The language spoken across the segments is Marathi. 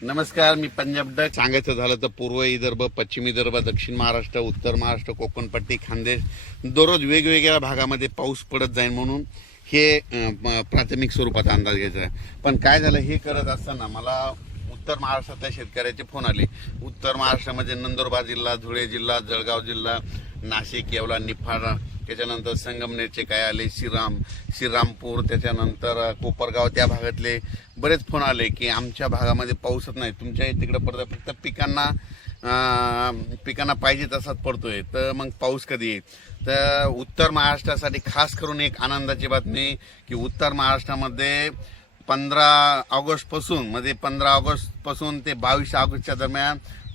नमस्कार मी पंजाब डक सांगायचं झालं तर पूर्व विदर्भ पश्चिम विदर्भ दक्षिण महाराष्ट्र उत्तर महाराष्ट्र कोकणपट्टी खानदेश दररोज वेगवेगळ्या भागामध्ये पाऊस पडत जाईल म्हणून हे प्राथमिक स्वरूपाचा अंदाज घ्यायचा आहे. पण काय झालं हे करत असताना मला उत्तर महाराष्ट्रातल्या शेतकऱ्याचे फोन आले. उत्तर महाराष्ट्रामध्ये नंदुरबार जिल्हा धुळे जिल्हा जळगाव जिल्हा नाशिक येवला निफाड त्याच्यानंतर संगमनेरचे काय आले? श्रीराम श्रीरामपूर त्याच्यानंतर कोपरगाव त्या भागातले बरेच फोन आले की आमच्या भागामध्ये पाऊसच नाही. तुमच्या तिकडे पडतं फक्त पिकांना पिकांना पाहिजे तसाच पडतोय. तर मग पाऊस कधी येईल? तर उत्तर महाराष्ट्रासाठी खास करून एक आनंदाची बातमी की उत्तर महाराष्ट्रामध्ये पंधरा ऑगस्टपासून म्हणजे पंधरा ऑगस्टपासून ते बावीस ऑगस्टच्या दरम्यान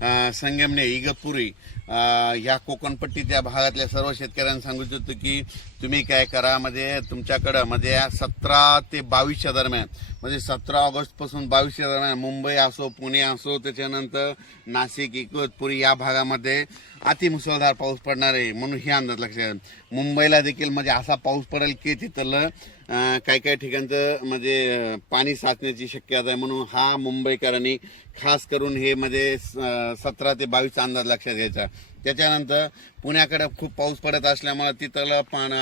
संगमने इगतपुरी ह्या कोकणपट्टी त्या भागातल्या सर्व शेतकऱ्यांना सांगू इच्छितो की तुम्ही काय करा म्हणजे तुमच्याकडं म्हणजे सतरा ते बावीसच्या दरम्यान म्हणजे सतरा ऑगस्टपासून बावीसच्या मुंबई असो पुणे असो त्याच्यानंतर नाशिक इगतपुरी या भागामध्ये अतिमुसळधार पाऊस पडणार आहे म्हणून हे अंदाज लक्षात मुंबईला देखील म्हणजे असा पाऊस पडेल की तिथलं काही काही ठिकाणचं म्हणजे पाणी साचण्याची शक्यता आहे म्हणून हा मुंबईकरांनी खास करून हे म्हणजे सतरा ते बावीसचा अंदाज लक्षात घ्यायचा. त्याच्यानंतर पुण्याकडे खूप पाऊस पडत असल्यामुळे तिथलं पाण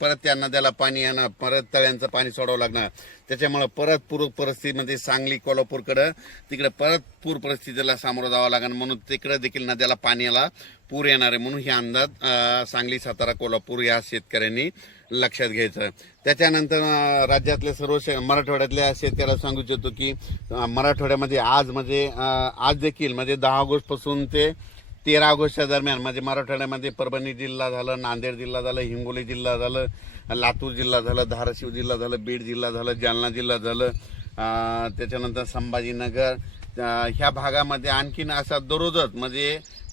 परत त्या नद्याला पाणी येणार परत तळ्यांचं पाणी सोडावं लागणार. त्याच्यामुळे परत पूर परिस्थितीमध्ये सांगली कोल्हापूरकडं तिकडे परत पूर परिस्थितीला सामोरं जावं लागणार म्हणून तिकडे देखील नद्याला पाण्याला पूर येणार आहे. म्हणून हे अंदाज सांगली सातारा कोल्हापूर या शेतकऱ्यांनी लक्षात घ्यायचं. त्याच्यानंतर राज्यातल्या सर्व शे मराठवाड्यातल्या शेतकऱ्याला सांगू इच्छितो की मराठवाड्यामध्ये आज म्हणजे आज देखील म्हणजे दहा ऑगस्टपासून ते तेरा ऑगस्टच्या दरम्यान म्हणजे मराठवाड्यामध्ये परभणी जिल्हा झालं नांदेड जिल्हा झालं हिंगोली जिल्हा झालं लातूर जिल्हा झालं धाराशिव जिल्हा झालं बीड जिल्हा झालं जालना जिल्हा झालं त्याच्यानंतर संभाजीनगर ह्या भागामध्ये आणखीन असा दररोजच म्हणजे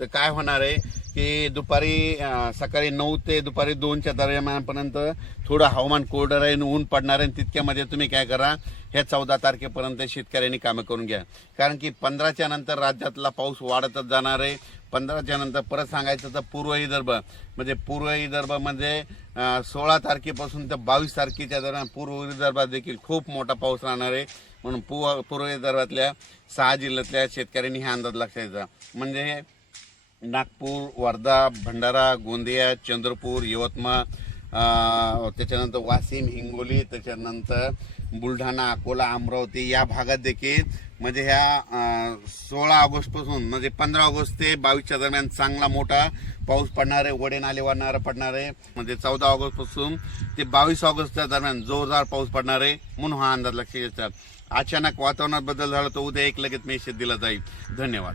तर काय होणार आहे की दुपारी सकाळी नऊ ते दुपारी दोनच्या दरम्यानपर्यंत थोडं हवामान कोरडं राहील ऊन पडणार आहे आणि तितक्यामध्ये तुम्ही काय करा ह्या चौदा तारखेपर्यंत शेतकऱ्यांनी कामं करून घ्या. कारण की पंधराच्या नंतर राज्यातला पाऊस वाढतच जाणार आहे. पंधराच्या नंतर परत सांगायचं तर पूर्व विदर्भ म्हणजे पूर्व विदर्भामध्ये म्हणजे, सोळा तारखेपासून ते बावीस तारखेच्या दरम्यान पूर्व विदर्भात देखील खूप मोठा पाऊस राहणार आहे. म्हणून पूर्व पूर्व विदर्भातल्या सहा जिल्ह्यातल्या शेतकऱ्यांनी हा अंदाज लक्षात घ्यायचा म्हणजे नागपूर वर्धा भंडारा गोंदिया चंद्रपूर यवतमाळ त्याच्यानंतर वाशिम हिंगोली त्याच्यानंतर बुलढाणा अकोला अमरावती या भागात देखील म्हणजे ह्या सोळा ऑगस्टपासून म्हणजे पंधरा ऑगस्ट ते बावीसच्या दरम्यान चांगला मोठा पाऊस पडणार आहे वडे नाले वाढणार पडणार आहे म्हणजे चौदा ऑगस्टपासून ते बावीस ऑगस्टच्या दरम्यान जोरदार पाऊस पडणार आहे म्हणून हा अंदाज लक्षात घ्यायचा अचानक वातावरणात बदल झाला तर उद्या एक लगेच मेसेज दिला जाईल. धन्यवाद.